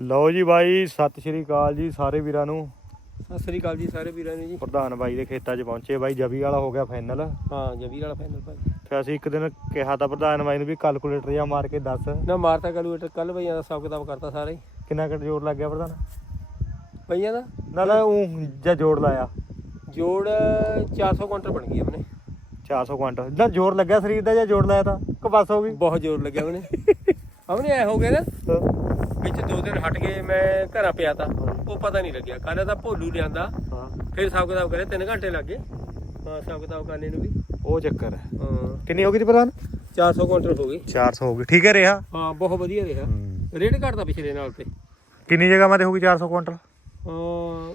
ਲਓ ਜੀ ਬਾਈ ਸਤਿ ਸ਼੍ਰੀ ਅਕਾਲ ਜੀ ਸਾਰੇ ਵੀਰਾਂ ਨੂੰ। ਸਤਿ ਸ੍ਰੀ ਅਕਾਲ ਜੀ ਸਾਰੇ ਵੀਰਾਂ ਨੂੰ ਜੀ। ਪ੍ਰਧਾਨ ਬਾਈ ਦੇ ਖੇਤਾਂ 'ਚ ਪਹੁੰਚੇ ਬਾਈ ਜਵੀ ਵਾਲਾ ਹੋ ਗਿਆ ਫਾਈਨਲ ਹਾਂ ਜਵੀਰ ਵਾਲਾ ਫਾਈਨਲ ਭਾਈ ਫਿਰ ਅਸੀਂ ਇੱਕ ਦਿਨ ਕਿਹਾ ਤਾਂ ਪ੍ਰਧਾਨ ਬਾਈ ਨੂੰ ਵੀ ਕੈਲਕੂਲੇਟਰ ਜਾਂ ਮਾਰ ਕੇ ਦੱਸ। ਨਾ ਮਾਰਤਾ ਕੈਲਕੂਲੇਟਰ ਕੱਲ ਭਈਆਂ ਦਾ ਹਿਸਾਬ ਕਿਤਾਬ ਕਰਤਾ ਸਾਰੇ। ਕਿੰਨਾ ਕੁ ਜੋੜ ਲੱਗ ਗਿਆ ਪ੍ਰਧਾਨ? ਭਈਆਂ ਦਾ? ਨਾਲ ਉਹ ਜਾਂ ਜੋੜ ਲਾਇਆ। ਜੋੜ 400 ਕੁਇੰਟਲ ਬਣ ਗਈ ਆਪਣੇ। 400 ਕੁਆਂਟਲ ਨਾ ਜੋੜ ਲੱਗਿਆ ਸਰੀਰ ਦਾ ਜਾਂ ਜੋੜ ਲਾਇਆ ਤਾਂ? ਕਿ ਬਸ ਹੋ ਗਈ? ਬਹੁਤ ਜ਼ੋਰ ਲੱਗਿਆ ਉਹਨੇ। ਉਹਨੇ ਐ ਹੋ ਗਿਆ ਨਾ। ਵਿੱਚ ਦੋ ਦਿਨ ਹਟ ਗਏ ਮੈਂ ਘਰਾਂ ਪਿਆ ਤਾ। ਉਹ ਪਤਾ ਨਹੀਂ ਲੱਗਿਆ। ਕੱਲ ਤਾਂ ਭੋਲੂ ਲਿਆਂਦਾ। ਹਾਂ। ਫਿਰ ਹਿਸਾਬ ਕਿਤਾਬ ਕਰੇ 3 ਘੰਟੇ ਲੱਗੇ ਹਾਂ ਹਿਸਾਬ ਕਿਤਾਬ ਕਰਨੇ ਨੂੰ ਵੀ। ਉਹ ਚੱਕਰ ਹੈ। ਹਾਂ। ਕਿੰਨੀ ਹੋ ਗਈ ਜੀ ਪ੍ਰਧਾਨ? 400 ਕੁਇੰਟਲ ਹੋ ਗਈ। 400 ਹੋ ਗਈ। ਠੀਕ ਹੈ ਰਿਹਾ? ਹਾਂ ਬਹੁਤ ਵਧੀਆ ਰਿਹਾ। ਰੇਟ ਘਟਦਾ ਪਿਛਲੇ ਨਾਲ ਤੇ। ਕਿੰਨੀ ਜਗ੍ਹਾ ਮਾ ਤੇ ਹੋ ਗਈ 400 ਕੁਆਂਟਲ ਹਾਂ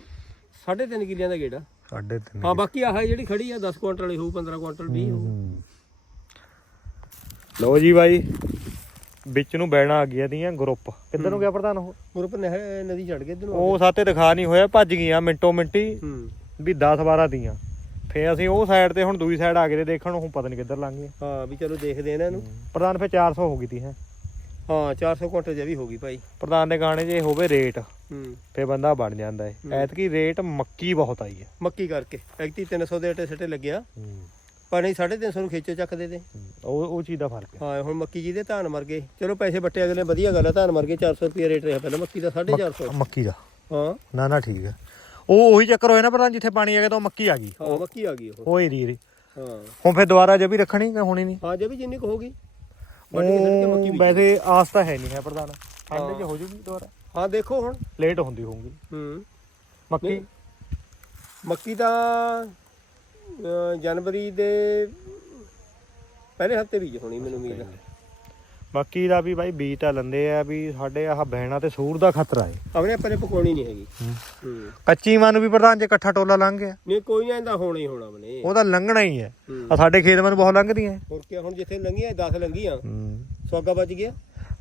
ਸਾਢੇ ਤਿੰਨ ਕਿੱਲਿਆਂ ਦਾ ਗੇੜਾ ਸਾਢੇ ਤਿੰਨ ਹਾਂ ਬਾਕੀ ਆਹ ਜਿਹੜੀ ਖੜੀ ਆ 10 ਕੁਇੰਟਲ ਹੋਊ 15 ਕੁਇੰਟਲ 20 ਹੋਊ। ਲਓ ਜੀ ਬਾਈ। ਵਿੱਚ ਨੂੰ ਬੈਣਾ ਆ ਗਿਆ ਦੀਆਂ ਗਰੁੱਪ। ਕਿੱਧਰ ਨੂੰ ਗਿਆ ਪ੍ਰਧਾਨ ਉਹ? ਗਰੁੱਪ ਨਹਿਰ ਨਦੀ ਚੜ ਗਏ ਇਧਰ ਨੂੰ ਉਹ ਸਾਤੇ ਦਿਖਾ ਨਹੀਂ ਹੋਇਆ ਭੱਜ ਗਈਆਂ ਮਿੰਟੋ ਮਿੰਟੀ ਹੂੰ। ਵੀ 10 12 ਦੀਆਂ ਫੇ ਅਸੀਂ ਉਹ ਸਾਈਡ ਤੇ ਹੁਣ ਦੂਜੀ ਸਾਈਡ ਆ ਗਏ ਤੇ ਦੇਖਣ ਉਹ ਪਤਾ ਨਹੀਂ ਕਿੱਧਰ ਲੰਘ ਗਏ ਹਾਂ ਵੀ ਚਲੋ ਦੇਖਦੇ ਇਹਨਾਂ। ਨੂੰ ਪ੍ਰਧਾਨ ਫੇ 400 ਹੋ ਗਈ ਤੀ ਹੈ। ਹਾਂ 400 ਕੁਇੰਟਲ ਜੇ ਵੀ ਹੋ ਗਈ ਭਾਈ। ਪ੍ਰਧਾਨ ਦੇ ਗਾਣੇ ਜੇ ਹੋਵੇ ਰੇਟ ਹੂੰ। ਫੇ ਬੰਦਾ ਬਣ ਜਾਂਦਾ ਏ। ਐਤਕੀ ਰੇਟ ਮੱਕੀ ਬਹੁਤ ਆਈ ਹੈ ਮੱਕੀ ਕਰਕੇ। ਐਕਟੀ 300 ਦੇ ਅਟੇ ਸੱਟੇ ਲੱਗਿਆ। ਪਰ ਨਹੀਂ 350 ਨੂੰ ਖੇਚੋ ਚੱਕਦੇ ਤੇ ਉਹ ਉਹ ਚੀਜ਼ ਦਾ ਫ਼ਰਕ ਹੈ। ਹਾਂ ਹੁਣ ਮੱਕੀ ਜੀ ਦੇ ਧਾਨ ਮਰ ਗਏ। ਚਲੋ ਪੈਸੇ ਵੱਟੇ ਅਗਲੇ ਵਧੀਆ ਗੱਲ ਆ ਧਾਨ ਮਰ ਗਏ 400 ਰੁਪਏ ਰੇਟ ਰਿਹਾ ਪਹਿਲਾਂ ਮੱਕੀ ਦਾ 450 ਮੱਕੀ ਦਾ? ਹਾਂ। ਨਾ ਨਾ ਠੀਕ ਹੈ। ਉਹ ਉਹੀ ਚੱਕਰ ਹੋਇਆ ਨਾ ਪ੍ਰਧਾਨ ਜਿੱਥੇ ਪਾਣੀ ਆ ਗਿਆ ਤਾਂ ਮੱਕੀ ਆ ਗਈ। ਹਾਂ ਮੱਕੀ ਆ ਗਈ ਉਹ। ਏਰੀਏ ਦੀ ਹਾਂ। ਹੁਣ ਫੇ ਦੁਬਾਰਾ ਜੇ ਵੀ ਰੱਖਣੀ ਕਿ ਹੋਣੀ ਨਹੀਂ? ਹਾਂ ਜੇ ਵੀ ਜਿੰਨੀ ਕੁ ਹੋਗੀ ਵੈਸੇ ਆਸ ਤਾਂ ਹੈ ਨਹੀਂ ਹੈ ਪ੍ਰਧਾਨ। ਠੰਡ ਚ ਹੋ ਜੂਗੀ ਦੁਬਾਰਾ। ਹਾਂ ਦੇਖੋ ਹੁਣ। ਲੇਟ ਹੁੰਦੀ ਹੋਊਗੀ। ਹੂੰ। ਮੱਕੀ? ਮੱਕੀ ਅਹ, ਜਨਵਰੀ ਦੇ ਪਹਿਲੇ ਹਫ਼ਤੇ ਬੀਜ ਹੋਣੀ ਮੈਨੂੰ ਉਮੀਦ। ਹੈ ਮੱਕੀ ਦਾ ਵੀ ਬਾਈ ਬੀਜ ਤਾਂ ਲੰਦੇ ਆ ਵੀ ਸਾਡੇ ਆਹ ਬਹਿਣਾ ਤੇ ਸੂਰ ਦਾ ਖਤਰਾ ਹੈ ਆਪਣੇ ਆਪਾਂ ਨੇ ਪਕਾਉਣੀ ਨਹੀਂ ਹੈਗੀ। ਹੂੰ। ਕੱਚੀ ਮਾਂ ਨੂੰ ਵੀ ਪ੍ਰਧਾਨ ਜੇ ਇਕੱਠਾ ਟੋਲਾ ਲੰਘ ਗਿਆ। ਨਹੀਂ ਕੋਈ ਨਾ ਇਹਦਾ ਹੋਣਾ ਹੀ ਹੋਣਾ ਬਨੇ ਉਹ ਤਾਂ ਲੰਘਣਾ ਹੀ ਹੈ। ਆ ਸਾਡੇ ਖੇਤ ਮੈਨੂੰ ਬਹੁਤ ਲੰਘਦੀਆਂ। ਹੋਰ ਕੀ ਹੁਣ ਜਿੱਥੇ ਲੰਗੀਆਂ 10 ਲੰਗੀਆਂ ਹੂੰ। ਸਵਾਗਾ ਬਚ ਗਿਆ।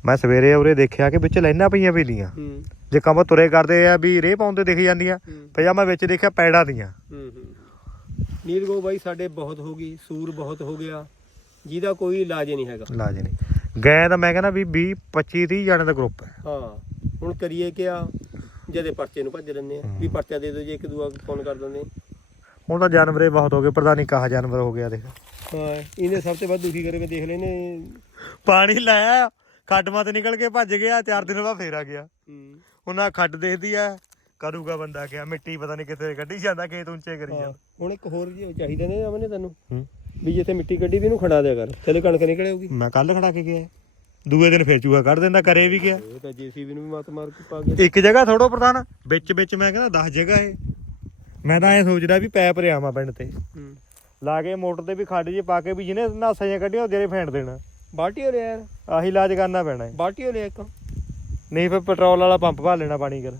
ਮੈਂ ਸਵੇਰੇ ਉਰੇ ਦੇਖਿਆ ਕਿ ਵਿੱਚ ਲੈਣਾ ਪਈਆਂ ਹੂੰ। ਜੇ ਕੰਮ ਤੁਰੇ ਕਰਦੇ ਆ ਵੀ ਰੇਹ ਪਾਉਂਦੇ ਦਿਖ ਜਾਂਦੀਆਂ। ਪਿਆ ਮੈਂ ਵਿੱਚ ਦੇਖਿਆ ਪੈੜਾ ਦੀਆਂ। ਹੂੰ ਹੂੰ। ਨੀਲ ਗੋ ਬਾਈ ਸਾਡੇ ਬਹੁਤ ਹੋ ਗਈ ਸੂਰ ਬਹੁਤ ਹੋ ਗਿਆ ਜਿਹਦਾ ਕੋਈ ਇਲਾਜ ਨਹੀਂ ਹੈਗਾ। ਲਾਜ ਨਹੀਂ। ਗਏ ਤਾਂ ਮੈਂ ਕਹਿੰਦਾ ਵੀ 20 25 30 ਜਣੇ ਦਾ ਗਰੁੱਪ ਹੈ। ਹਾਂ ਹੁਣ ਕਰੀਏ ਕਿਆ? ਜਦੇ ਪਰਚੇ ਨੂੰ ਭੱਜ ਲੈਂਦੇ ਆ। ਵੀ ਪਰਚਾ ਦੇ ਦਿਓ ਜੇ ਇੱਕ ਦੂਆ ਫੋਨ ਕਰ ਦਿੰਦੇ ਹੁਣ ਤਾਂ ਜਾਨਵਰੇ ਬਹੁਤ ਹੋ ਗਏ ਪ੍ਰਧਾਨ ਕਹਾ ਜਾਨਵਰ ਹੋ ਗਿਆ ਦੇਖ। ਹਾਂ ਇਹਨੇ ਸਭ ਤੋਂ ਵੱਧ ਦੁਖੀ ਕਰੇ ਮੈਂ ਦੇਖ ਲੈਨੇ। ਪਾਣੀ ਲਾਇਆ ਖੱਡ ਮਾ ਤੇ ਨਿਕਲ ਕੇ ਭੱਜ ਗਿਆ ਚਾਰ ਦਿਨ ਬਾਅਦ ਫੇਰ ਆ ਗਿਆ। ਹੂੰ। ਉਹਨਾਂ ਖੱਡ ਦੇਖਦੀ ਆ ਕਰੂਗਾ ਬੰਦਾ ਕਿਆ ਮਿੱਟੀ ਪਤਾ ਨਹੀਂ ਕਿੱਥੇ ਕੱਢੀ ਜਾਂਦਾ ਖੇਤ ਉੱਚੇ ਕਰੀ ਹਾਂ, ਜਾਂਦਾ। ਹੁਣ ਇੱਕ ਹੋਰ ਜੀ ਚਾਹੀਦੇ ਨੇ ਅਮਨੇ ਤੈਨੂੰ ਹੂੰ। ਵੀ ਜਿੱਥੇ ਮਿੱਟੀ ਕੱਢੀ ਵੀ ਇਹਨੂੰ ਖੜਾ ਦਿਆ ਕਰ ਥੱਲੇ ਕਣਕ ਨਿਕਲੇ ਹੋਗੀ ਮੈਂ ਕੱਲ ਖੜਾ ਕੇ ਗਿਆ। ਦੂਏ ਦਿਨ ਫੇਰ ਚੂਹਾ ਕੱਢ ਦਿੰਦਾ ਕਰੇ ਵੀ ਗਿਆ ਇਹ ਤਾਂ ਜੀਸੀਬੀ ਨੂੰ ਵੀ ਮਤ ਮਾਰ ਕੇ ਪਾ ਗਿਆ। ਇੱਕ ਜਗ੍ਹਾ ਥੋੜੋ ਪ੍ਰਧਾਨ ਵਿੱਚ ਵਿੱਚ ਮੈਂ ਕਹਿੰਦਾ 10 ਜਗ੍ਹਾ ਏ ਮੈਂ ਤਾਂ ਐ ਸੋਚਦਾ ਵੀ ਪੈਪ ਰਿਆਵਾਂ ਪਿੰਡ ਤੇ। ਹੂੰ। ਲਾ ਕੇ ਮੋਟਰ ਤੇ ਵੀ ਖੱਡ ਜੇ ਪਾ ਕੇ ਵੀ ਜਿਹਨੇ ਨਾਸਾਂ ਜਿਹੀਆਂ ਕੱਢੀਆਂ ਉਹ ਜਿਹੜੇ ਫੇਂਟ ਦੇਣਾ। ਬਾਲਟੀ ਹੋ ਲਿਆ ਯਾਰ। ਆਹੀ ਇਲਾਜ ਕਰਨਾ ਪੈਣਾ ਬਾਲਟੀ ਹੋ ਲਿਆ ਇੱਕ। ਨਹੀਂ ਫਿਰ ਪੈਟਰੋਲ ਵਾਲਾ ਪੰਪ ਭਰ ਲੈਣਾ ਪਾਣੀ ਕਰ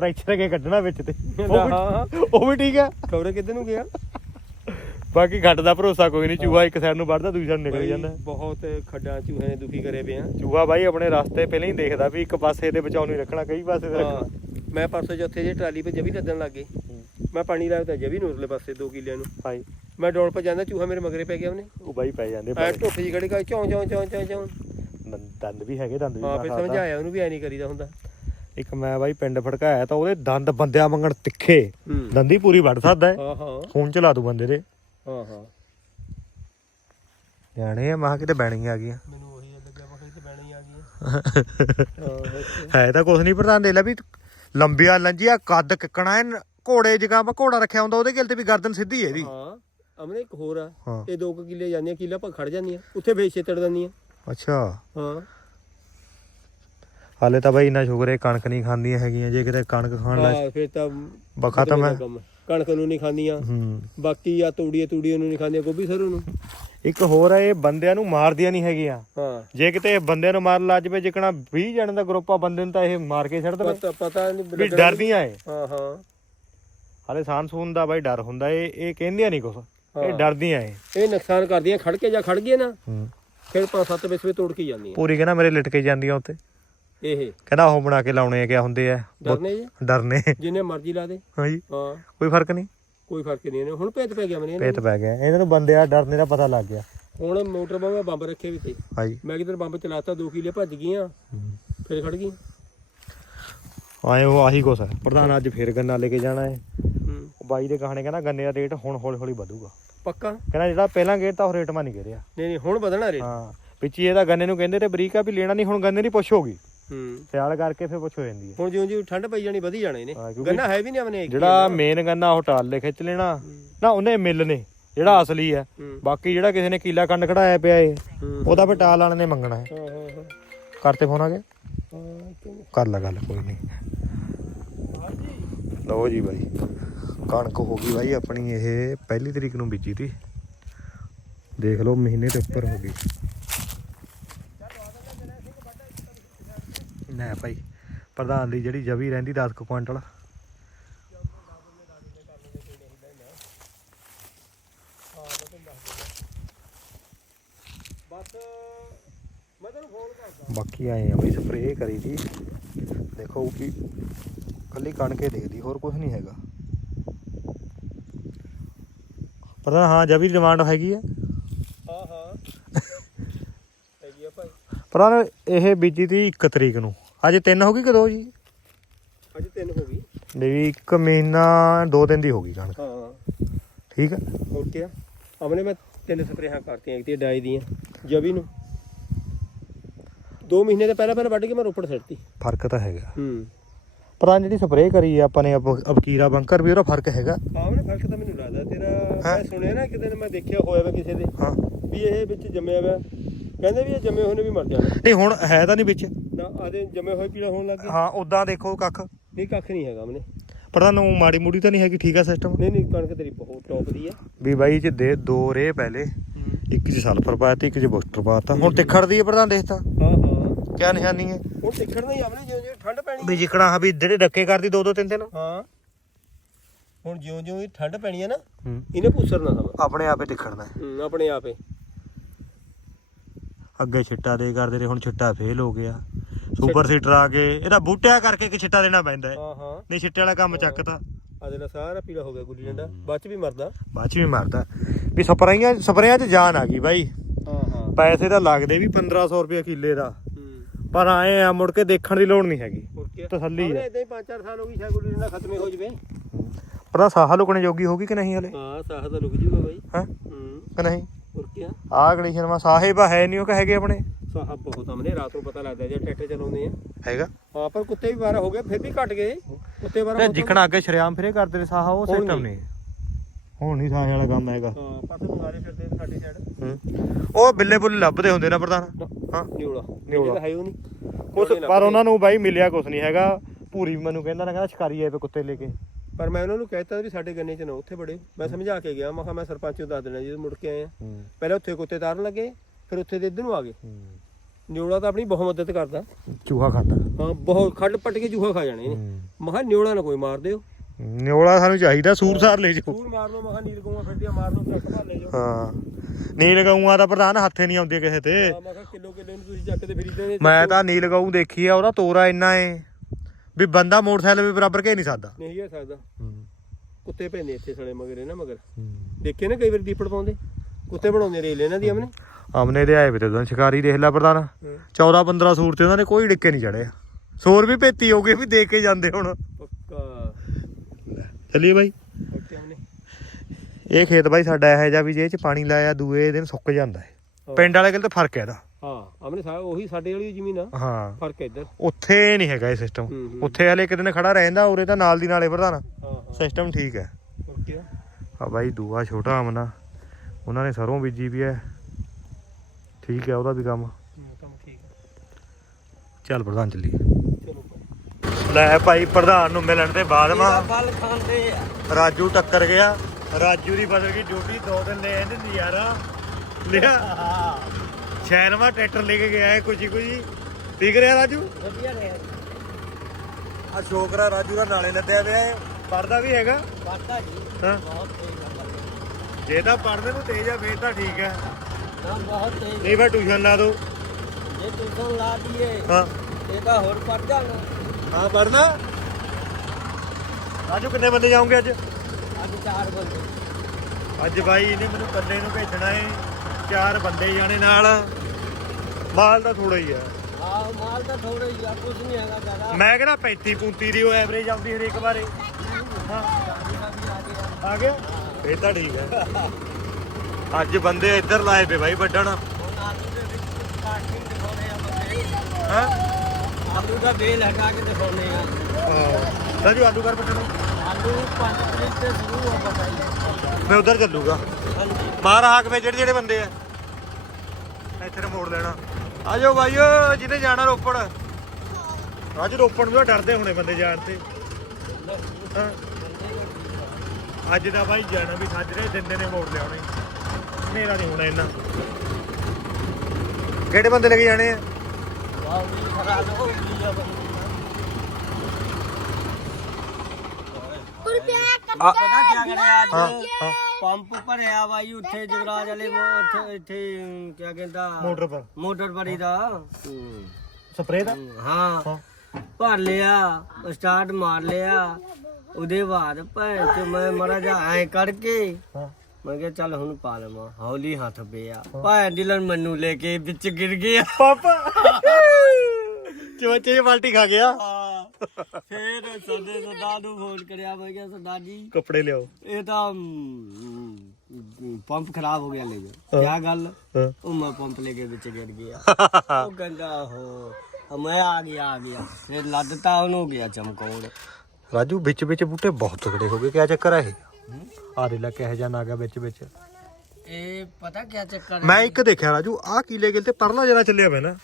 ਪ੍ਰੈਸ਼ਰ ਕੇ ਕੱਢਣਾ ਵਿੱਚ ਤੇ। ਉਹ ਵੀ ਉਹ ਵੀ ਠੀਕ ਆ। ਖਬਰੇ ਕਿੱਧਰ ਨੂੰ ਗਿਆ? ਬਾਕੀ ਖੱਡ ਦਾ ਭਰੋਸਾ ਕੋਈ ਨਹੀਂ ਚੂਹਾ ਇੱਕ ਸਾਈਡ ਨੂੰ ਵੱਢਦਾ ਦੂਜੀ ਸਾਈਡ ਨਿਕਲ ਜਾਂਦਾ। ਬਹੁਤ ਖੱਡਾਂ ਚੂਹੇ ਨੇ ਦੁਖੀ ਕਰੇ ਪਏ ਆ। ਚੂਹਾ ਬਾਈ ਆਪਣੇ ਰਸਤੇ ਪਹਿਲਾਂ ਹੀ ਦੇਖਦਾ ਵੀ ਇੱਕ ਪਾਸੇ ਤੇ ਬਚਾਉ ਨਹੀਂ ਰੱਖਣਾ ਕਈ ਪਾਸੇ ਤੇ ਰੱਖਣਾ। ਮੈਂ ਪਰਸੋਂ ਚੌਥੇ ਜੇ ਟਰਾਲੀ 'ਤੇ ਜਵੀ ਲੱਦਣ ਲੱਗ ਮੈਂ ਪਾਣੀ ਲਾਇਆ ਤਾਂ ਜਵੀ ਨੂੰ ਉਰਲੇ ਪਾਸੇ 2 ਕਿੱਲਿਆਂ ਨੂੰ। ਭਾਈ ਮੈਂ ਡੋਲ ਪਾ ਜਾਂਦਾ ਚੂਹਾ ਮੇਰੇ ਮਗਰੇ ਪੈ ਗਿਆ ਉਹਨੇ। ਉਹ ਬਾਈ ਪੈ ਜਾਂਦੇ ਐ ਢੁੱਠ ਜੀ ਖੜੀ ਕਰ ਚੌਂ ਚੌਂ ਚੌਂ ਚੌਂ ਦੰਦ ਵੀ ਹੈਗੇ ਦੰਦ ਵੀ ਹਾਂ ਖਾਧਾ। ਸਮਝਾਇਆ ਉਹਨੂੰ ਵੀ ਐ ਨਹੀਂ ਕਰੀਦਾ ਹੁੰਦਾ। ਇੱਕ ਮੈਂ ਬਾਈ ਪਿੰਡ ਫੜਕਾਇਆ ਤਾਂ ਉਹਦੇ ਦੰਦ ਬੰਦਿਆਂ ਮੰਗਣ ਤਿੱਖੇ। ਦੰਦੀ ਪੂਰੀ ਵੱਢ ਸਕਦਾ ਹੈ। ਹਾਂ ਹਾਂ। ਖੂਨ ਚਲਾ ਦੂ ਬੰਦੇ ਦੇ। ਹਾਂ ਹਾਂ। ਜਾਣੇ ਆ ਮਾਂ ਕਿਤੇ ਬੈਣੀਆਂ ਆ ਗਈਆਂ। ਮੈਨੂੰ ਉਹੀ ਲੱਗਿਆ ਮੈਂ ਕਿਹਾ ਤੇ ਬੈਣੀ ਆ ਗਈ ਹਾਂ ਤਾਂ ਕੁਛ ਨਹੀਂ ਪ੍ਰਧਾਨ ਦੇ ਲੈ ਵੀ ਲੰਬੀਆਂ ਲੰਜੀਆਂ ਕੱਦ ਕਿੱਕਣਾ ਹੈ ਨ- ਘੋੜੇ ਜਗ੍ਹਾ ਮੈਂ ਘੋੜਾ ਰੱਖਿਆ ਹੁੰਦਾ ਉਹਦੇ ਗਿਲ ਤੇ ਵੀ ਗਰਦਨ ਸਿੱਧੀ ਹੈ ਇਹਦੀ। ਹਾਂ ਅਮਨੇ ਇੱਕ ਹੋਰ ਆ। ਇਹ 2 ਕਿੱਲੇ ਜਾਂਦੀਆਂ ਕਿੱਲਾ ਪਾ ਖੜ ਜਾਂਦੀਆਂ ਉੱਥੇ ਫੇਰ ਛੇਤੜ ਦਿੰਦੀਆਂ ਅੱਛਾ। ਹਾਂ। ਹਾਲੇ ਤਾਂ ਬਾਈ ਇੰਨਾ ਸ਼ੁਕਰ ਹੈ ਕਣਕ ਨਹੀਂ ਖਾਂਦੀਆਂ ਹੈਗੀਆਂ ਜੇ ਕਿਤੇ ਕਣਕ ਖਾਣ ਲੱਗ ਹਾਂ ਫੇਰ ਤਾਂ ਬਾ ਖਤਮ ਹੈ। ਕੰਮ। ਕਣਕ ਨੂੰ ਨਹੀਂ ਖਾਂਦੀਆਂ। ਹੂੰ। ਬਾਕੀ ਆ ਤੂੜੀਏ ਤੂੜੀਏ ਨੂੰ ਨਹੀਂ ਖਾਂਦੀਆਂ ਗੋਭੀ ਸਰੋਂ ਨੂੰ। ਇੱਕ ਹੋਰ ਹੈ ਇਹ ਬੰਦਿਆਂ ਨੂੰ ਮਾਰਦੀਆਂ ਨਹੀਂ ਹੈਗੀਆਂ। ਹਾਂ। ਜੇ ਕਿਤੇ ਬੰਦਿਆਂ ਨੂੰ ਮਾਰਨ ਲੱਜ ਪਏ ਜਿਕਣਾ 20 ਜਣ ਦਾ ਗਰੁੱਪ ਆ ਬੰਦੇ ਨੂੰ ਤਾਂ ਇਹ ਮਾਰ ਕੇ ਛੱਡ ਦੇਵੇ ਪਤਾ ਪਤਾ ਨਹੀਂ ਵੀ ਡਰਦੀਆਂ ਏ ਹਾਂ ਹਾਂ। ਹਾਲੇ ਸਾਨ ਸੂਨ ਦਾ ਬਾਈ ਡਰ ਹੁੰਦਾ ਇਹ ਇਹ ਕਹਿੰਦੀਆਂ ਨਹੀਂ ਕੁਛ। ਇਹ। ਡਰਦੀਆਂ ਏ ਇਹ ਨੁਕਸਾਨ ਕਰਦੀਆਂ ਖੜ ਕੇ ਜਾਂ ਖੜ ਗਏ ਨਾ ਹੂੰ। ਫਿਰ ਪੰਜ ਸੱਤ ਵਿਸਵੇ ਤੋੜ ਕੇ ਜਾਂਦੀਆਂ। ਪੂਰੀ ਕਹਿੰਦਾ ਮੇਰੇ ਲਟਕੇ ਜਾਂਦੀਆਂ ਉੱਤੇ ਇਹ। ਕਹਿੰਦਾ ਉਹ ਬਣਾ ਕੇ ਲਾਉਣੇ ਆ ਕਿਆ ਹੁੰਦੇ ਆ। ਡਰਨੇ ਜੀ? ਡਰਨੇ। ਜਿੰਨੇ ਮਰਜ਼ੀ ਲਾ ਦੇ। ਹਾਂਜੀ। ਹਾਂ। ਕੋਈ ਫ਼ਰਕ ਨਹੀਂ। ਕੋਈ ਫ਼ਰਕ ਨਹੀਂ ਇਹਨੇ। ਹੁਣ ਭੇਤ ਪੈ ਗਿਆ ਮੈਨੂੰ ਪੇਤ ਪੈ ਗਿਆ। ਇਹਨਾਂ ਨੂੰ ਬੰਦੇ ਆ ਡਰਨੇ ਦਾ ਪਤਾ ਲੱਗ ਗਿਆ। ਹੁਣ ਮੋਟਰ ਬੰਬ ਬੰਬ ਰੱਖੇ ਵੀ ਤੇ ਹਾਂਜੀ। ਮੈਂ ਕਿਧਰ ਬੰਬ ਚਲਾਤਾ 2 ਕਿਲੇ ਭੱਜ ਗਈਆਂ। ਫਿਰ ਖੜ ਗਈ। ਆਏ ਉਹ ਆਹੀ ਕੁਛ ਹੈ ਪ੍ਰਧਾਨ ਅੱਜ ਫੇਰ ਗੰਨਾ ਲੈ ਕੇ ਜਾਣਾ ਹੈ ਹੂੰ। ਉਹ ਬਾਈ ਦੇ ਕਹਾਣੇ ਕਹਿੰਦਾ ਗੰਨੇ ਦਾ ਰੇਟ ਹੁਣ ਹੌਲੀ ਹੌਲੀ ਵਧੂਗਾ। ਪੱਕਾ? ਕਹਿੰਦਾ ਜਿਹੜਾ ਪਹਿਲਾਂ ਗੇਟ ਤਾਂ ਉਹ ਰੇਟ ਮਾ ਨਹੀਂ ਗਿਰਿਆ। ਨਹੀਂ ਨਹੀਂ ਹੁਣ ਵਧਣਾ ਰੇਟ। ਹਾਂ। ਹੀ ਇਹਦਾ ਗੰਨੇ ਨੂੰ ਕਹਿੰਦੇ ਤੇ ਬਰੀਕ ਆ ਵੀ ਲੈਣਾ ਨਹੀਂ ਹੁਣ ਗੰਨੇ ਦੀ ਪੁੱਛ ਹੋਗੀ ਹੂੰ। ਸਿਆਲ ਕਰਕੇ ਫਿਰ ਪੁੱਛ ਹੋ ਜਾਂਦੀ ਹੈ। ਹੁਣ ਜਿਉਂ ਜਿਉਂ ਠੰਡ ਪਈ ਜਾਣੀ ਵਧੀ ਜਾਣੇ ਨੇ। ਹਾਂ, ਕਿਉਂਕਿ ਗੰਨਾ ਹੈ ਵੀ ਨਹੀਂ ਆਪਣੇ ਜਿਹੜਾ ਮੇਨ ਗੰਨਾ ਉਹ ਟਾਲੇ ਖਿੱਚ ਲੈਣਾ। ਨਾ ਉਹਨੇ ਮਿਲ ਨੇ ਜਿਹੜਾ ਅਸਲੀ ਹੈ। ਹੂੰ। ਬਾਕੀ ਜਿਹੜਾ ਕਿਸੇ ਨੇ ਕੀਲਾ ਕੰਡ ਕਢਾਇਆ ਪਿਆ ਏ ਹੂੰ। ਉਹਦਾ ਫਿਰ ਟਾਲ ਵਾਲੇ ਨੇ ਮੰਗਣਾ ਹੈ। ਹਾਂ ਹਾਂ ਹਾਂ। ਕਰਤੇ ਫੋਨ ਆ ਗਿਆ? ਹਾਂ ਕਿਉਂ? ਕਰ ਲਾ ਗੱਲ ਕੋਈ ਨਹੀਂ। ਲਓ ਜੀ ਬਾਈ ਕਣਕ ਹੋ ਗਈ ਬਾਈ ਆਪਣੀ ਇਹ ਪਹਿਲੀ ਤਰੀਕ ਨੂੰ ਬੀਜੀ ਤੀ। ਦੇਖ ਲਓ ਮਹੀਨੇ ਤੇ ਉੱਪਰ ਹੋ ਗਈ। ਨਾ ਭਾਈ। ਪ੍ਰਧਾਨ ਦੀ ਜਿਹੜੀ ਜਵੀ ਰਹਿੰਦੀ 10 ਕੁ ਕੁਇੰਟਲ। ਬਾਕੀ ਆਏ ਆ ਬਈ ਸਪਰੇਅ ਕਰੀ ਦੀ। ਦੇਖੋ ਕਿ ਕੱਲੀ ਕਣਕੇ ਦੇਖਦੀ ਹੋਰ ਕੁਝ ਨਹੀਂ ਹੈਗਾ। ਪ੍ਰਧਾਨ ਹਾਂ ਜਵੀ ਦੀ ਡਿਮਾਂਡ ਹੈਗੀ ਆ। ਹਾਂ ਹਾਂ। ਹੈਗੀ ਆ ਭਾਈ। ਪ੍ਰਧਾਨ ਇਹ ਬੀਜੀ ਤੀ 1 ਤਰੀਕ ਨੂੰ। ਅੱਜ 3 ਹੋ ਗਈ ਕਿ 2 ਜੀ? ਅੱਜ ਤਿੰਨ ਹੋ ਗਈ। ਨਹੀਂ ਇੱਕ ਮਹੀਨਾ 2 ਦਿਨ ਦੀ ਹੋ ਗਈ ਕਣਕ। ਹਾਂ। ਠੀਕ ਹੈ ਹੋਰ ਕੀ ਆ? ਆਪਣੇ ਮੈਂ ਤਿੰਨ ਸਪਰੇਹਾਂ ਕਰਤੀਆਂ ਇੱਕ ਤੇ ਡਾਈ ਦੀਆਂ ਜਵੀ ਨੂੰ। 2 ਮਹੀਨੇ ਤੋਂ ਪਹਿਲਾਂ ਪਹਿਲਾਂ ਵੱਢ ਕੇ ਮੈਂ ਰੋਪੜ ਛੱਡਤੀ ਫ਼ਰਕ ਤਾਂ ਹੈਗਾ। ਹੂੰ। ਪ੍ਰਧਾਨ ਜਿਹੜੀ ਸਪਰੇਅ ਕਰੀ ਆ ਆਪਾਂ ਨੇ ਅਬ- ਅਬਕੀਰਾ ਬੰਕਰ ਵੀ ਉਹਦਾ ਫ਼ਰਕ ਹੈਗਾ। ਹਾਂ ਉਹਨੇ ਫ਼ਰਕ ਤਾਂ ਮੈਨੂੰ ਲੱਗਦਾ ਤੇਰਾ? ਮੈਂ ਸੁਣਿਆ ਨਾ ਕਿਤੇ ਮੈਂ ਦੇਖਿਆ ਹੋਇਆ ਵਾ ਕਿਸੇ ਦੇ ਹਾਂ। ਵੀ ਇਹ ਵਿੱਚ ਜੰਮਿਆ ਵਾ। ਕਹਿੰਦੇ ਵੀ ਇਹ ਜੰਮੇ ਹੋਏ ਨੇ ਵੀ ਮਰ ਜਾਣਾ। ਨਹੀਂ ਹੁਣ ਹੈ ਤਾਂ ਨਹੀਂ ਵਿੱਚ। ਨਾ ਆਦੇ ਜੰਮੇ ਹੋਏ ਪੀਲਾ ਹੋਣ ਲੱਗ ਗਏ। ਹਾਂ ਉਦਾਂ ਦੇਖੋ ਕੱਖ। ਨਹੀਂ ਕੱਖ ਨਹੀਂ ਹੈਗਾ ਮਨੇ ਪ੍ਰਧਾਨ ਨੂੰ ਮਾੜੀ ਮੂੜੀ ਤਾਂ ਨਹੀਂ ਹੈਗੀ ਠੀਕ ਆ ਸਿਸਟਮ ਨਹੀਂ ਨਹੀਂ ਕਣਕ ਤੇਰੀ ਬਹੁਤ ਟੌਪ ਦੀ ਆ। ਵੀ ਬਾਈ ਚ ਦੇ ਦੋ ਰੇ ਪਹਿਲੇ ਇੱਕ ਚ ਸਲਫਰ ਪਾਇਆ ਤੇ ਇੱਕ ਚ ਬੂਸਟਰ ਪਾਤਾ ਹੁਣ ਤਿੱਖੜਦੀ ਹੈ ਪ੍ਰਧਾਨ ਦੇਖਤਾ ਹਾਂ ਹਾਂ। ਕਿਆ ਨਿਸ਼ਾਨੀ ਹੈ? ਹੁਣ ਦੇਖਣ ਹੀ ਆਪਣੇ ਜਿਉਂ ਜਿਉਂ ਠੰਡ ਪੈਣੀ। ਵੀ ਜਿਕਣਾ ਹਾਂ ਵੀ ਜਿਹੜੇ ਡੱਕੇ ਕਰਦੀ ਦੋ ਦੋ ਤਿੰਨ ਤਿੰਨ। ਹਾਂ। ਹੁਣ ਜਿਉਂ ਜਿਉਂ ਇਹ ਠੰਡ ਪੈਣੀ ਆ ਨਾ ਇਹਨੇ ਪੂਸਰਨਾ ਸਭ ਆਪਣੇ ਆਪੇ ਤਿੱਖੜਨਾ ਆਪਣੇ ਆਪੇ ਅੱਗੇ ਛਿੱਟਾ ਦੇ ਕਰਦੇ ਰਹੇ ਹੁਣ ਛਿੱਟਾ ਫੇਲ ਹੋ ਗਿਆ। ਸੁਪਰ ਸੀਟਰ ਆ ਕੇ ਇਹਦਾ ਬੂਟਿਆਂ ਕਰਕੇ ਇੱਕ ਛਿੱਟਾ ਦੇਣਾ ਪੈਂਦਾ ਹੈ। ਹਾਂ ਹਾਂ। ਨਹੀਂ ਛਿੱਟੇ ਵਾਲਾ ਕੰਮ ਚੱਕਤਾ। ਆਦੇ ਨਾਲ ਸਾਰਾ ਪੀਲਾ ਹੋ ਗਿਆ ਗੁੱਲੀ ਡੰਡਾ ਬਾਅਦ ਚ ਵੀ ਮਰਦਾ। ਬਾਅਦ ਚ ਵੀ ਮਾਰਦਾ। ਵੀ ਸਪਰੇਆਂ ਸਪਰੇਆਂ ਚ ਜਾਨ ਆ ਗਈ ਬਾਈ। ਹਾਂ ਹਾਂ। ਪੈਸੇ ਤਾਂ ਲੱਗਦੇ ਵੀ 1500 ਰੁਪਏ ਕਿੱਲੇ ਦਾ। ਹੂੰ। ਪਰ ਆਏ ਆ ਮੁੜ ਕੇ ਦੇਖਣ ਦੀ ਲੋੜ ਨਹੀਂ ਹੈਗੀ। ਤਸੱਲੀ ਆ। ਇਦਾਂ ਹੀ 5-4 ਸਾਲ ਹੋ ਗਈ ਸ਼ਾਇਦ ਗੁੱਲੀ ਡੰਡਾ ਖਤਮ ਹੀ ਹੋ ਜਵੇ। ਪਰ ਸਾਹ ਲੁਕਣੇ ਜੋਗੀ ਹੋਗੀ ਕਿ ਨਹੀਂ ਹਲੇ? ਹਾਂ ਸਾਹ ਤਾਂ ਲੁਕ ਜੂਗਾ ਬਾਈ। ਹੈ? ਹੂੰ। ਕਿ ਨਹੀਂ? ਹੋਰ ਕੀ ਆਹ ਕੰਡੀਸ਼ਨ ਮਾ ਸਾਹਿਬ ਹੈ ਨਹੀਂ ਉਹ ਕਿ ਹੈਗੇ ਆਪਣੇ? ਸਾਹ ਬਹੁਤ ਆਮਨੇ ਰਾਤ ਨੂੰ ਪਤਾ ਲੱਗਦਾ ਜੇ ਟਰੈਕਟਰ ਚਲਾਉਂਦੇ ਆ। ਹੈਗਾ। ਹਾਂ ਪਰ ਕੁੱਤੇ ਵੀ ਵਾਰਾ ਹੋ ਗਏ ਫਿਰ ਵੀ ਘਟ ਗਏ। ਕੁੱਤੇ ਵਾਰਾ ਤੇ ਜਿਕਣਾ ਅੱਗੇ ਸ਼ਰਿਆਮ ਫਿਰੇ ਕਰਦੇ ਨੇ ਸਾਹ ਉਹ ਸਿਸਟਮ ਨਹੀਂ। ਹੁਣ ਨਹੀਂ ਸਾਹ ਵਾਲਾ ਕੰਮ ਹੈਗਾ। ਹਾਂ ਪਾਸੇ ਮੰਗਾਰੇ ਫਿਰਦੇ ਨੇ ਸਾਡੇ ਸਾਈਡ ਹੂੰ। ਉਹ ਬਿੱਲੇ ਬੁੱਲੇ ਲੱਭਦੇ ਹੁੰਦੇ ਨਾ ਪ੍ਰਧਾਨ। ਹਾਂ। ਉਹ ਨਹੀਂ ਕੁਛ ਪਰ ਉਹਨਾਂ ਨੂੰ ਬਾਈ ਮਿਲਿਆ ਕੁਛ ਨਹੀਂ ਹੈਗਾ। ਪੂਰੀ ਵੀ ਮੈਨੂੰ ਕਹਿੰਦਾ ਨਾ ਕਹਿੰਦਾ ਸ਼ਿਕਾਰੀ ਆਏ ਪਏ ਕੁੱਤੇ ਲੈ ਕੇ। ਪਰ ਮੈਂ ਉਹਨਾਂ ਨੂੰ ਕਹਿਤਾ ਵੀ ਸਾਡੇ ਗੰਨੇ ਚ ਨਾ ਉੱਥੇ ਬੜੇ ਮੈਂ ਸਮਝਾ ਕੇ ਗਿਆ ਮੈਂ ਕਿਹਾ ਮੈਂ ਸਰਪੰਚ ਨੂੰ ਦੱਸ ਦੇਣਾ ਜਦੋਂ ਮੁੜ ਕੇ ਆਏ ਆ। ਪਹਿਲਾਂ ਉੱਥੇ ਕੁੱਤੇ ਤਾਰਨ ਲੱਗੇ ਫਿਰ ਉੱਥੇ ਦੇ ਇੱਧਰ ਨੂੰ ਆ ਗਏ। ਨਿਉੜਾ ਤਾਂ ਆਪਣੀ ਬਹੁਤ ਮਦਦ ਕਰਦਾ। ਚੂਹਾ ਖਾਂਦਾ। ਹਾਂ ਬਹੁਤ ਖੱਡ ਪੱਟ ਕੇ ਜੂਹਾ ਖਾ ਜਾਣੇ ਨੇ। ਮੈਂ ਕਿਹਾ ਨਿਉੜਾ ਨਾ ਕੋਈ ਮਾਰ ਦਿਓ। ਨਿਓਲਾ ਸਾਨੂੰ ਚਾਹੀਦਾ ਸੂਰਸਾਰ ਲੈ ਜਾਓ। ਸੂਰ ਮਾਰ ਲਓ ਮੈਂ ਕਿਹਾ ਨੀਲ ਗਊਆਂ ਫਿਰਦੀਆਂ ਮਾਰ ਲਓ ਚੱਕ ਭਰ ਲੈ ਜਾਓ। ਹਾਂ। ਨੀਲ ਗਊਆਂ ਦਾ ਪ੍ਰਧਾਨ ਹੱਥੇ ਨਹੀਂ ਆਉਂਦੀ ਕਿਸੇ ਤੇ। ਹਾਂ, ਮੈਂ ਕਿਹਾ ਕਿਲੋ ਕਿਲੋ ਨੂੰ ਤੁਸੀਂ ਚੱਕ ਤੇ ਫਰੀਦੇ ਨੇ ਮੈਂ ਤਾਂ ਨੀਲ ਗਊ ਦੇਖੀ ਆ ਉਹਦਾ ਤੋਰਾ ਇੰਨਾ ਏ। ਵੀ ਬੰਦਾ ਮੋਟਰਸਾਈਕਲ ਵੀ ਬਰਾਬਰ ਕੇ ਨਹੀਂ ਸਕਦਾ। ਨਹੀਂ ਜਾ ਸਕਦਾ। ਕੁੱਤੇ ਪੈਂਦੇ ਇੱਥੇ ਸੜੇ ਮਗਰੇ ਨਾ ਮਗਰ। ਦੇਖੇ ਨਾ ਕਈ ਵਾਰ ਦੀਪੜ ਪਾਉਂਦੇ? ਕੁੱਤੇ ਬਣਾਉਂਦੇ ਰੇਲ ਇਹਨਾਂ ਦੀ ਆਮਨੇ ਆਮਨੇ ਦੇ ਆਏ ਵੇ ਤੇ ਸ਼ਿਕਾਰੀ ਦੇਖ ਲੈ ਪ੍ਰਧਾਨ। 14 15 ਸੂਰ ਤੇ ਉਹਨਾਂ ਨੇ ਕੋਈ ਡਿੱਕੇ ਨਹੀਂ ਚੜਿਆ ਸੋਰ ਵੀ ਭੇਤੀ ਹੋ ਗਏ ਵੀ ਦੇਖ ਕੇ ਜਾਂਦੇ ਹੁਣ। ਪੱਕਾ। ਚੱਲੀਏ ਬਾਈ। ਇਹ ਖੇਤ ਬਾਈ ਸਾਡਾ ਇਹੋ ਜਿਹਾ ਵੀ ਜੇ ਇਹ ਚ ਪਾਣੀ ਲਾਇਆ ਦੂਏ ਦਿਨ ਸੁੱਕ ਜਾਂਦਾ ਹੈ। ਪਿੰਡ ਵਾਲੇ ਕੋਲ ਤਾਂ ਫ਼ਰਕ ਹੈ ਇਹਦਾ। ਹਾਂ ਆਮਨੇ ਸਾ ਉਹੀ ਸਾਡੇ ਵਾਲੀ ਜ਼ਮੀਨ ਆ। ਹਾਂ। ਫ਼ਰਕ ਹੈ ਇੱਧਰ। ਉੱਥੇ ਨਹੀਂ ਹੈਗਾ ਇਹ ਸਿਸਟਮ ਹੂੰ। ਉੱਥੇ ਹਲੇ ਇੱਕ ਦਿਨ ਖੜਾ ਰਹਿੰਦਾ ਉਰੇ ਤਾਂ ਨਾਲ ਦੀ ਨਾਲੇ ਪ੍ਰਧਾਨ। ਹਾਂ ਹਾਂ। ਸਿਸਟਮ ਠੀਕ ਹੈ। ਓਕੇ। ਆ ਆ ਬਾਈ ਦੂਆ ਛੋਟਾ ਅਮਨਾ ਉਹਨਾਂ ਨੇ ਸਰੋਂ ਬੀਜੀ ਵੀ ਹੈ। ਠੀਕ ਹੈ ਉਹਦਾ ਵੀ ਕੰਮ। ਹੂੰ, ਕੰਮ ਠੀਕ ਆ ਚੱਲ ਪ੍ਰਧਾਨ ਚੱਲੀਏ। ਚਲੋ। ਲੈ ਭਾਈ ਪ੍ਰਧਾਨ ਨੂੰ ਮਿਲਣ ਦੇ ਬਾਅਦ ਮਾ ਫਲ ਖਾਂਦੇ ਆ। ਰਾਜੂ ਟੱਕਰ ਗਿਆ। ਰਾਜੂ ਦੀ ਬਦਲ ਗਈ ਡਿਊਟੀ ਦੋ ਦਿਨ ਲੈ ਇਹਨੇ ਨਜ਼ਾਰਾ ਲਿਆ। ਸ਼ੈਨਵਾ ਟਰੈਕਟਰ ਲੈ ਕੇ ਗਿਆ ਹੈ ਕੁਝ ਕੁਝ ਠੀਕ ਰਿਹਾ ਰਾਜੂ? ਵਧੀਆ ਰਿਹਾ ਆ ਛੋਕਰਾ ਰਾਜੂ ਦਾ ਨਾਲੇ ਲੱਦਿਆ ਪਿਆ ਹੈ। ਪੜਦਾ ਵੀ ਹੈਗਾ? ਬਾਤਾ ਜੀ। ਹਾਂ। ਬਹੁਤ ਤੇਜ਼ ਨੰਬਰ ਜੇ ਤਾਂ ਪੜਦੇ ਨੂੰ ਤੇਜ਼ ਆ ਫੇਰ ਤਾਂ ਠੀਕ ਹੈ। ਨਾ ਬਹੁਤ ਤੇਜ਼। ਨਹੀਂ ਫਿਰ ਟਿਊਸ਼ਨ ਲਾ ਦੋ ਜੇ ਟਿਊਸ਼ਨ ਲਾ ਦਈਏ ਹਾਂ। ਇਹਦਾ ਹੋਰ ਪੜ ਜਾਣਾ। ਹਾਂ ਪੜਨਾ ਰਾਜੂ ਕਿੰਨੇ ਬੰਦੇ ਜਾਓਗੇ ਅੱਜ? ਅੱਜ ਚਾਰ ਬੰਦੇ। ਅੱਜ ਬਾਈ ਇਹਨੇ ਮੈਨੂੰ ਇਕੱਲੇ ਨੂੰ ਭੇਜਣਾ ਏ ਚਾਰ ਬੰਦੇ ਜਾਣੇ ਨਾਲ। ਮਾਲ ਤਾਂ ਥੋੜਾ ਹੀ ਆ। ਹਾਂ ਮਾਲ ਤਾਂ ਥੋੜਾ ਹੀ ਆ ਕੁਝ ਨਹੀਂ ਹੈਗਾ ਜ਼ਿਆਦਾ। ਮੈਂ ਕਿਹੜਾ 35 35 ਦੀ ਉਹ ਐਵਰੇਜ ਆਉਂਦੀ ਹਰੇਕ ਵਾਰੇ। ਹਾਂ। ਆ ਗਿਆ? ਇਹ ਤਾਂ ਠੀਕ ਹੈ। ਅੱਜ ਬੰਦੇ ਇੱਧਰ ਲਾਏ ਪਏ ਬਾਈ ਵੱਢਣ। ਆਲੂ ਦੇ ਹਾਂ? ਆਲੂ ਬੇਲ ਹਟਾ ਕੇ ਦਿਖਾਉਣੇ ਆ? ਰਾਜੂ ਆਲੂ ਕਰ ਵੱਢਣ। ਆਲੂ 5 ਤਰੀਕ ਤੇ ਸ਼ੁਰੂ ਹੋ ਬਤਾਈ ਮੈਂ ਉਧਰ ਚੱਲੂਗਾ। ਮਾਰ ਹਾਕ ਵਿੱਚ ਜਿਹੜੇ ਜਿਹੜੇ ਬੰਦੇ ਆ ਇੱਥੇ ਮੋੜ ਲੈਣਾ। ਆ ਜਾਓ ਬਾਈਓ ਜਿਹਨੇ ਜਾਣਾ ਰੋਪੜ। ਰਾਜੂ ਰੋਪੜ ਨੂੰ ਤਾਂ ਡਰਦੇ ਹੋਣੇ ਬੰਦੇ ਜਾਣ ਤੇ। ਹਾਂ। ਅੱਜ ਦਾ ਬਾਈ ਜਾਣਾ ਵੀ ਸਾਜਰੇ ਦਿੰਦੇ ਨੇ ਮੋੜ ਲਿਆਉਣੇ। ਮੇਰਾ ਨਹੀਂ ਹੋਣਾ ਇੰਨਾ। ਕਿਹੜੇ ਬੰਦੇ ਲੈ ਕੇ ਜਾਣੇ ਆ? ਵਾਹ ਵੀ ਖਰਾਬ ਹੋ ਗਈ ਆ ਬੰਦੇ ਆ- ਪਤਾ ਕੀ ਕਰਿਆ ਅੱਜ ਹਾਂ ਹਾਂ। ਪੰਪ ਭਰਿਆ ਬਾਈ ਉੱਥੇ ਜਗਰਾਜ ਵਾਲੇ ਉੱਥੇ ਇੱਥੇ ਕੀ ਕਹਿੰਦਾ? ਮੋਟਰ ਪਰ। ਮੋਟਰ ਬੜੀ ਦਾ। ਸਪਰੇਅ ਦਾ? ਹਾਂ। ਹਾਂ। ਭਰ ਲਿਆ ਸਟਾਰਟ ਮਾਰ ਲਿਆ। ਉਹਦੇ ਬਾਅਦ ਭੈਣ ਚ ਮੈਂ ਮਰਾ ਜਾ ਐ ਕਰਕੇ ਹਾਂ। ਮੈਂ ਕਿਹਾ ਚੱਲ ਹੁਣ ਪਾ ਲਵਾਂ। ਹੌਲੀ ਹੱਥ ਪਿਆ। ਭੈਣ ਦਿਲਨ ਮੈਨੂੰ ਲੈ ਕੇ ਵਿੱਚ ਗਿਰ ਗਿਆ। ਪਾਪਾ। ਚਵੱਚੇ ਬਾਲਟੀ ਖਾ ਗਿਆ। ਹਾਂ। ਫੇਰ ਸਾਡੇ ਸਰਦਾਰ ਨੂੰ ਫੋਨ ਕਰਿਆ ਮੈਂ ਕਿਹਾ ਸਰਦਾਰ ਜੀ ਕੱਪੜੇ ਲਿਆਓ। ਇਹ ਤਾਂ ਪੰਪ ਖਰਾਬ ਹੋ ਗਿਆ ਲੈ ਜਾ। ਕਿਆ ਗੱਲ? ਹਾਂ। ਉਹ ਮੈਂ ਪੰਪ ਲੈ ਕੇ ਵਿੱਚ ਗਿਰ ਗਿਆ। ਉਹ ਕਹਿੰਦਾ ਹੋ ਮੈਂ ਆ ਗਿਆ ਆ ਗਿਆ। ਫਿਰ ਲੱਦਤਾ ਉਹਨੂੰ ਹੋ ਗਿਆ ਚਮਕੌੜ ਰਾਜੂ ਵਿੱਚ ਵਿੱਚ ਬੂਟੇ ਬਹੁਤ ਤਕੜੇ ਹੋ ਗਏ। ਕਿਆ ਚੱਕਰ ਹੈ ਇਹ? ਆ ਦੇ ਲੈ ਕਿਹੋ ਜਿਹਾ ਨਾਗਾ ਵਿੱਚ ਵਿੱਚ। ਇਹ ਪਤਾ ਕਿਆ ਚੱਕਰ ਹੈ ਮੈਂ ਇੱਕ ਦੇਖਿਆ ਰਾਜੂ ਆਹ ਕੀਲੇ ਗਿਲ ਤੇ ਪਰਲਾ ਜਰਾ ਚੱਲਿਆ ਪਿਆ ਨਾ।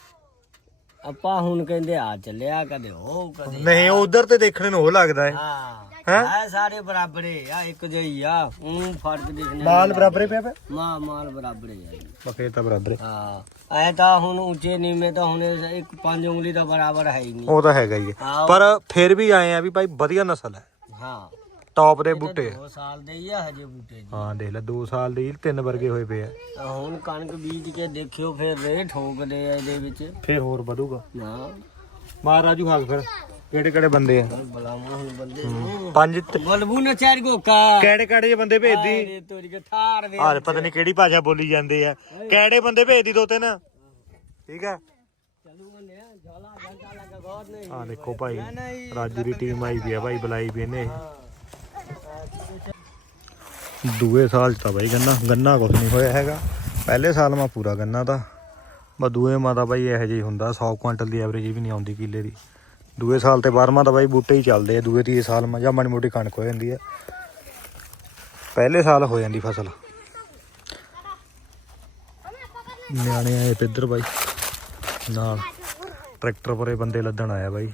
ਆਪਾਂ ਹੁਣ ਕਹਿੰਦੇ ਆ ਚੱਲਿਆ ਕਦੇ ਉਹ ਕਦੇ ਨਹੀਂ ਉਧਰ ਤੇ ਦੇਖਣੇ ਨੂੰ ਉਹ ਲੱਗਦਾ ਹੈ। ਹਾਂ। ਹੈਂ? ਹੈ ਸਾਰੇ ਬਰਾਬਰੇ ਆ ਇੱਕ ਜਿਹੀ ਆ। ਉਹ ਫ਼ਰਕ ਦਿਖਣੇ ਮਾਲ ਬਰਾਬਰ ਪਿਆ ਪਿਆ? ਮਾ ਮਾਲ ਬਰਾਬਰੇ ਆ ਜੀ। ਬਕੇ ਤਾਂ ਬਰਾਬਰ। ਹਾਂ ਐ ਤਾਂ ਹੁਣ ਉੱਚੇ ਨੀਵੇਂ ਤਾਂ ਹੁਣ ਇੱਕ ਪੰਜ ਉਂਗਲੀ ਦਾ ਬਰਾਬਰ ਹੈ ਹੀ ਨਹੀਂ। ਉਹ ਤਾਂ ਹੈਗਾ ਹੀ ਹੈ। ਹਾਂ। ਪਰ ਫਿਰ ਵੀ ਆਏ ਆ ਵੀ ਭਾਈ ਵਧੀਆ ਨਸਲ ਹੈ। ਹਾਂ। ਟੌਪ ਦੇ ਬੂਟੇ ਆ। ਦੋ ਸਾਲ ਦੇ ਹੀ ਆ ਹਜੇ ਬੂਟੇ ਜੀ। ਹਾਂ ਦੇਖ ਲੈ 2 ਸਾਲ ਦੇ ਹੀ ਤਿੰਨ ਵਰਗੇ ਹੋਏ ਪਏ ਆ। ਤਾਂ ਹੁਣ ਕਣਕ ਬੀਜ ਕੇ ਦੇਖਿਓ ਫਿਰ ਰੇ ਠੋਕਦੇ ਆ ਇਹਦੇ ਵਿੱਚ। ਫਿਰ ਹੋਰ ਵਧੂਗਾ। ਨਾ। ਮਾਰ ਰਾਜੂ ਹਾਕ ਫਿਰ ਕਿਹੜੇ ਕਿਹੜੇ ਬੰਦੇ ਆ? ਬਲਾਵਾ ਹੁਣ ਬੰਦੇ ਨੂੰ। ਪੰਜ ਤੇ- ਬਲਬੂ ਨਾ ਚਾਰ ਗੋਕਾ। ਕਿਹੜੇ ਕਿਹੜੇ ਜਿਹੇ ਬੰਦੇ ਭੇਜਦੀ? ਕੇ ਥਾਰ ਆਹ ਪਤਾ ਨਹੀਂ ਕਿਹੜੀ ਭਾਸ਼ਾ ਬੋਲੀ ਜਾਂਦੇ ਆ। ਕਿਹੜੇ ਬੰਦੇ ਭੇਜਦੀ ਦੋ ਤਿੰਨ? ਠੀਕ ਆ? ਚਲੂ ਲੱਗਾ ਨਹੀਂ। ਆ ਦੇਖੋ ਭਾਈ ਰਾਜੂ ਦੀ ਟੀਮ ਆਈ ਵੀ ਆ ਭਾਈ ਬੁਲਾਈ ਵੀ ਇਹਨੇ। ਦੂਏ ਸਾਲ ਚ ਤਾਂ ਬਾਈ ਗੰਨਾ ਗੰਨਾ ਕੁਝ ਨਹੀਂ ਹੋਇਆ ਹੈਗਾ। ਪਹਿਲੇ ਸਾਲ ਮਾ ਪੂਰਾ ਗੰਨਾ ਤਾਂ। ਬਸ ਦੂਏ ਮਾ ਤਾਂ ਬਾਈ ਇਹੋ ਜਿਹੀ ਹੁੰਦਾ 100 ਕੁਇੰਟਲ ਦੀ ਐਵਰੇਜ ਵੀ ਨਹੀਂ ਆਉਂਦੀ ਕਿੱਲੇ ਦੀ। ਦੂਏ ਸਾਲ ਤੇ 12ਵਾਂ ਤਾਂ ਬਾਈ ਬੂਟੇ ਹੀ ਚੱਲਦੇ ਆ, ਦੂਏ ਤੀਏ ਸਾਲ ਮਾ ਜਾਂ ਮਾੜੀ ਮੋਟੀ ਕਣਕ ਹੋ ਜਾਂਦੀ ਹੈ ਪਹਿਲੇ ਸਾਲ ਹੋ ਜਾਂਦੀ ਫਸਲ। ਨਿਆਣੇ ਆਏ ਪਿੱਧਰ ਬਾਈ। ਨਾਲ ਟਰੈਕਟਰ ਪਰੇ ਬੰਦੇ ਲੱਦਣ ਆਇਆ ਬਾਈ।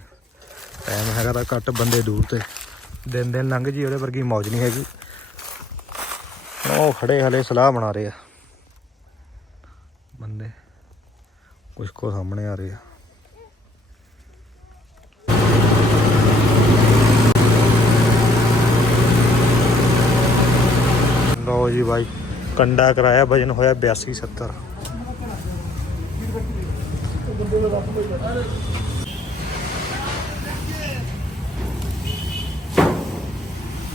ਟਾਈਮ ਹੈਗਾ ਤਾਂ ਘੱਟ ਬੰਦੇ ਦੂਰ ਤੇ। ਦਿਨ ਦਿਨ ਲੰਘ ਜੀ ਉਹਦੇ ਵਰਗੀ ਮੌਜ ਨਹੀਂ ਹੈਗੀ। ਉਹ ਖੜੇ ਹਲੇ ਸਲਾਹ ਬਣਾ ਰਹੇ ਆ। ਬੰਦੇ ਕੁਛ ਕੋ ਸਾਹਮਣੇ ਆ ਰਹੇ ਆ। ਲਓ ਜੀ ਬਾਈ, ਕੰਡਾ ਕਰਾਇਆ ਵਜਨ ਹੋਇਆ 82 70